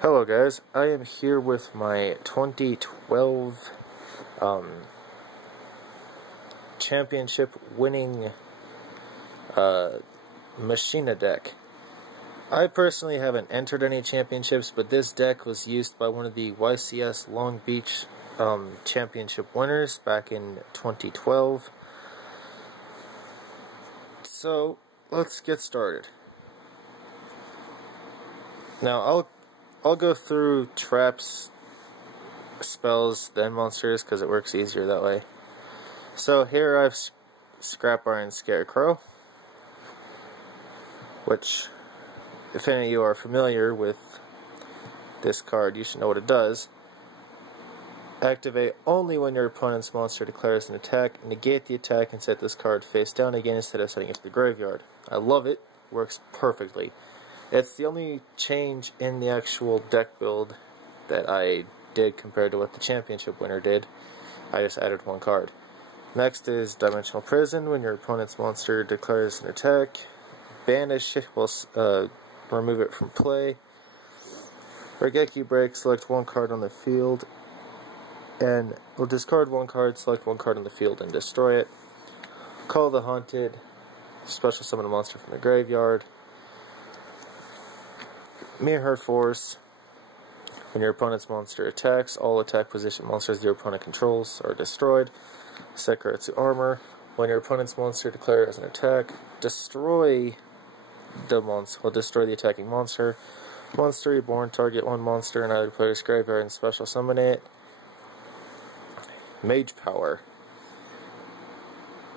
Hello guys, I am here with my 2012 championship winning Machina deck. I personally haven't entered any championships, but this deck was used by one of the YCS Long Beach championship winners back in 2012. So let's get started. Now I'll go through traps, spells, then monsters, because it works easier that way. So here I've Scrap Iron Scarecrow, which, if any of you are familiar with this card, you should know what it does. Activate only when your opponent's monster declares an attack, negate the attack, and set this card face down again instead of setting it to the graveyard. I love it, works perfectly. It's the only change in the actual deck build that I did compared to what the championship winner did. I just added one card. Next is Dimensional Prison. When your opponent's monster declares an attack, banish it, remove it from play. Regeki Break, select one card on the field, and we'll discard one card, select one card on the field, and destroy it. Call the Haunted, special summon a monster from the graveyard. Mirror Force. When your opponent's monster attacks, all attack position monsters your opponent controls are destroyed. Sekaratsu Armor. When your opponent's monster declares an attack, destroy the attacking monster. Monster Reborn, target one monster in either player's graveyard and special summon it. Mage Power.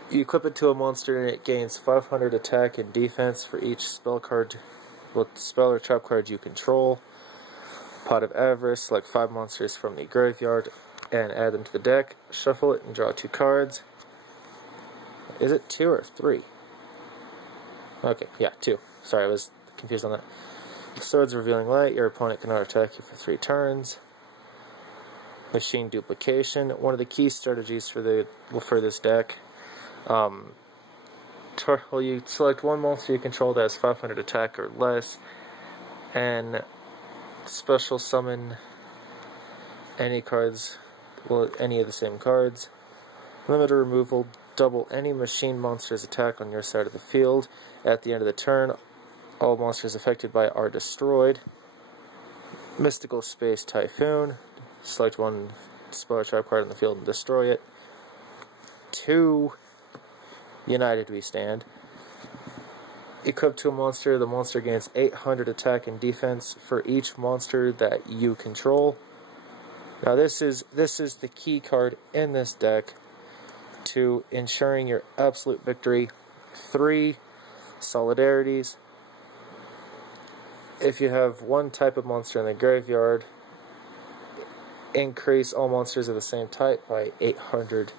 You equip it to a monster and it gains 500 attack and defense for each spell or trap card you control. Pot of Avarice, select 5 monsters from the graveyard and add them to the deck. Shuffle it and draw 2 cards. Is it 2 or 3? Okay, yeah, 2. Sorry, I was confused on that. Swords Revealing Light, your opponent cannot attack you for 3 turns. Machine Duplication, one of the key strategies for this deck. You select one monster you control that has 500 attack or less, and special summon any of the same cards. Limiter Removal, double any machine monster's attack on your side of the field. At the end of the turn, all monsters affected by it are destroyed. Mystical Space Typhoon, select one spell or trap card on the field and destroy it. 2. United We Stand. Equipped to a monster, the monster gains 800 attack and defense for each monster that you control. Now this is the key card in this deck to ensuring your absolute victory. 3 Solidarities. If you have one type of monster in the graveyard, increase all monsters of the same type by 800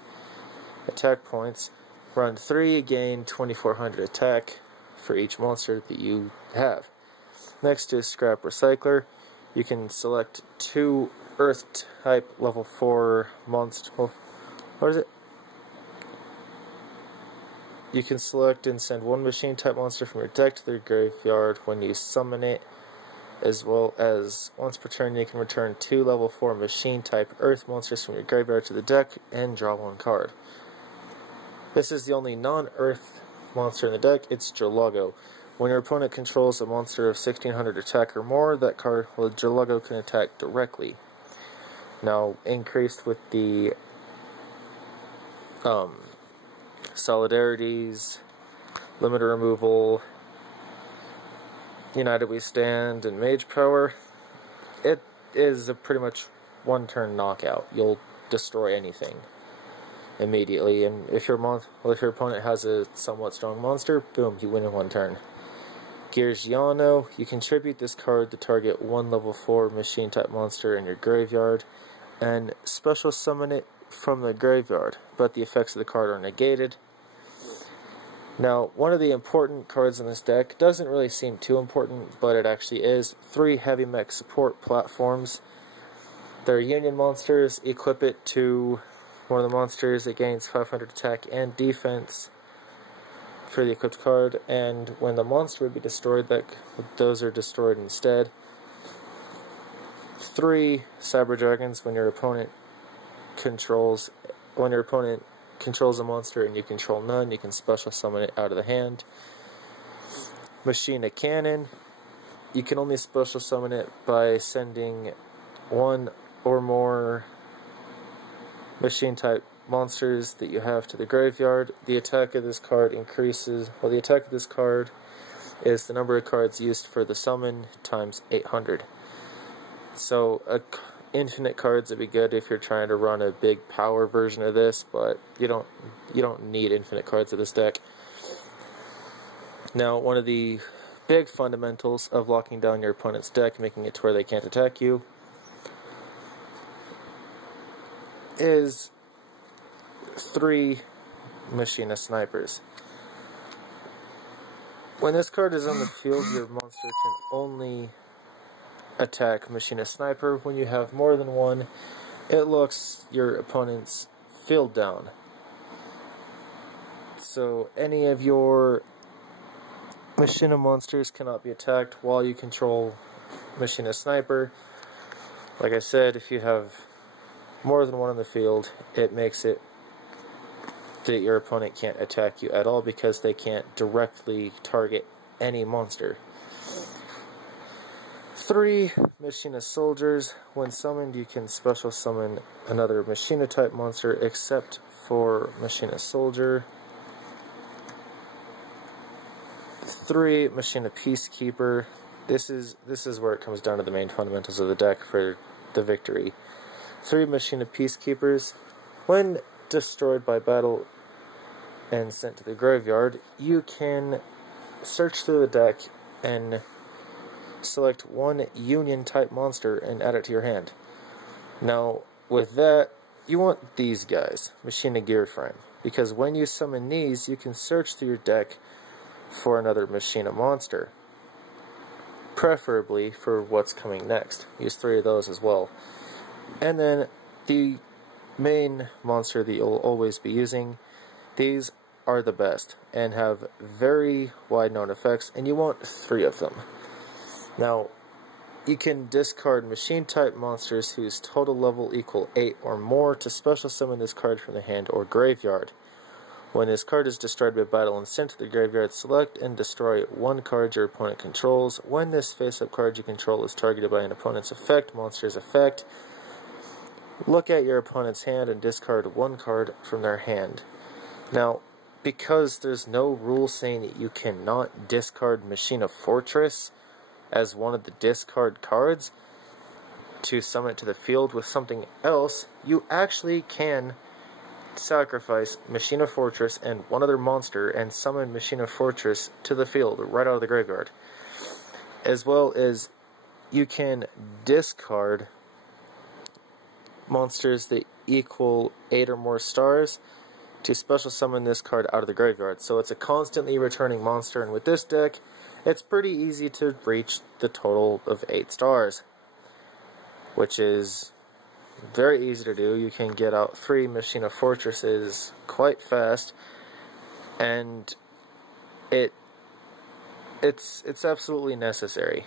attack points. Run 3, gain 2400 attack for each monster that you have. Next is Scrap Recycler. You can select 2 Earth type level 4 monster. What is it? You can select and send 1 machine type monster from your deck to the graveyard when you summon it, as well as once per turn you can return 2 level 4 machine type Earth monsters from your graveyard to the deck and draw 1 card. This is the only non-Earth monster in the deck. It's Jalago. When your opponent controls a monster of 1600 attack or more, that card, Jalago can attack directly. Now, increased with the Solidarities, Limiter Removal, United We Stand, and Mage Power, it is a pretty much one-turn knockout. You'll destroy anything immediately, and if your opponent has a somewhat strong monster, boom, you win in 1 turn. Giorgiano, you contribute this card to target 1 level 4 machine type monster in your graveyard, and special summon it from the graveyard, but the effects of the card are negated. Now, one of the important cards in this deck doesn't really seem too important, but it actually is. 3 Heavy Mech Support Platforms. They're Union monsters. Equip it to one of the monsters, it gains 500 attack and defense for the equipped card, and when the monster would be destroyed, those are destroyed instead. 3 Cyber Dragons when your opponent controls a monster and you control none, you can special summon it out of the hand. Machina Cannon, you can only special summon it by sending 1 or more machine type monsters that you have to the graveyard. The attack of this card increases, well, the attack of this card is the number of cards used for the summon times 800. So infinite cards would be good if you're trying to run a big power version of this, but you don't need infinite cards of this deck. Now, one of the big fundamentals of locking down your opponent's deck, making it to where they can't attack you, is 3 Machina Snipers. When this card is on the field, your monster can only attack Machina Sniper. When you have more than one, it locks your opponent's field down. So any of your Machina monsters cannot be attacked while you control Machina Sniper. Like I said, if you have more than one on the field, it makes it that your opponent can't attack you at all because they can't directly target any monster. 3 Machina Soldiers. When summoned, you can special summon another Machina type monster except for Machina Soldier. 3 Machina Peacekeeper. This is where it comes down to the main fundamentals of the deck for the victory. 3 Machina Peacekeepers. When destroyed by battle and sent to the graveyard, you can search through the deck and select 1 Union type monster and add it to your hand. Now, with that, you want these guys, Machina Gearframe, because when you summon these, you can search through your deck for another Machina monster, preferably for what's coming next. Use 3 of those as well. And then the main monster that you'll always be using, these are the best and have very wide known effects, and you want 3 of them. Now, you can discard machine type monsters whose total level equal 8 or more to special summon this card from the hand or graveyard. When this card is destroyed by battle and sent to the graveyard, select and destroy 1 card your opponent controls. When this face-up card you control is targeted by an opponent's monster's effect, look at your opponent's hand and discard 1 card from their hand. Now, because there's no rule saying that you cannot discard Machina Fortress as one of the discard cards to summon it to the field with something else, you actually can sacrifice Machina Fortress and 1 other monster and summon Machina Fortress to the field right out of the graveyard. As well as you can discard monsters that equal 8 or more stars to special summon this card out of the graveyard. So it's a constantly returning monster, and with this deck, it's pretty easy to reach the total of 8 stars, which is very easy to do. You can get out 3 Machina Fortresses quite fast, and it's absolutely necessary.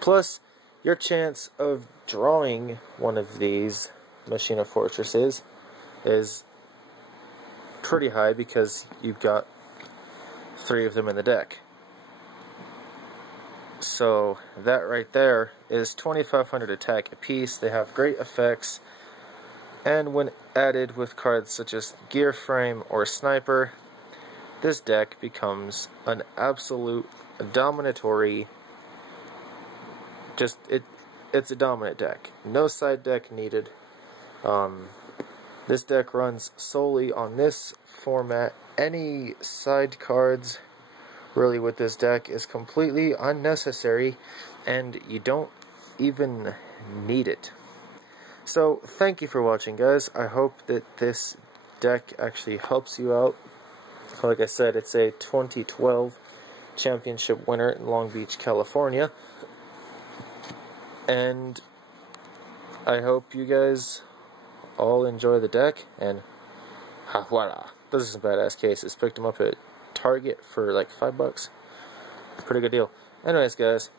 Plus, your chance of drawing one of these Machina Fortresses is pretty high because you've got 3 of them in the deck. So that right there is 2,500 attack apiece. They have great effects, and when added with cards such as Gearframe or Sniper, this deck becomes an absolute dominatory, it's a dominant deck. No side deck needed. This deck runs solely on this format. Any side cards really with this deck is completely unnecessary, and you don't even need it. So thank you for watching, guys. I hope that this deck actually helps you out. Like I said, it's a 2012 championship winner in Long Beach, California, and I hope you guys all enjoy the deck. And voila, those are some badass cases. Picked them up at Target for like $5. Pretty good deal. Anyways, guys,